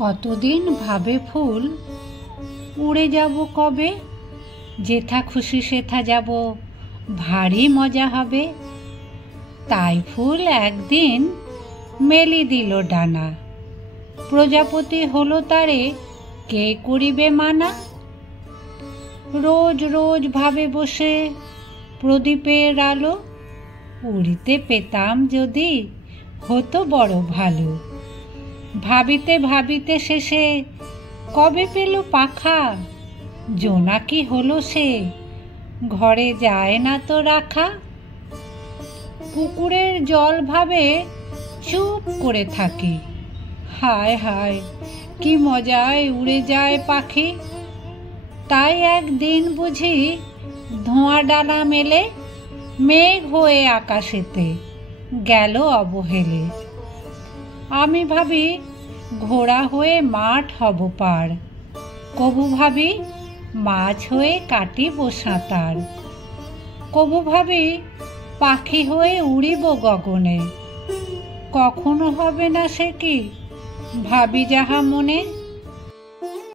কতদিন ভাবে ফুল উড়ে যাব কবে, যেথা খুশি সেথা যাব, ভারী মজা হবে। তাই ফুল একদিন মেলি দিল ডানা, প্রজাপতি হলো তারে কে করিবে মানা। রোজ রোজ ভাবে বসে প্রদীপের আলো, উড়িতে পেতাম যদি হতো বড় ভালো। ভাবিতে ভাবিতে শেষে কবে পেল পাখা, জোনাকি হলো সে ঘরে যায় না তো রাখা। পুকুরের জল ভাবে চুপ করে থাকি, হায় হায় কি মজায় উড়ে যায় পাখি। তাই একদিন বুঝি ধোঁয়া ডানা মেলে, মেঘ হয়ে আকাশেতে গেল অবহেলে। আমি ভাবি ঘোড়া হয়ে মাঠ হব পার, কবু ভাবি মাছ হয়ে কাটিব সাঁতার, কবু ভাবি পাখি হয়ে উড়িব গগনে। কখনো হবে না সে কি ভাবি যাহা মনে।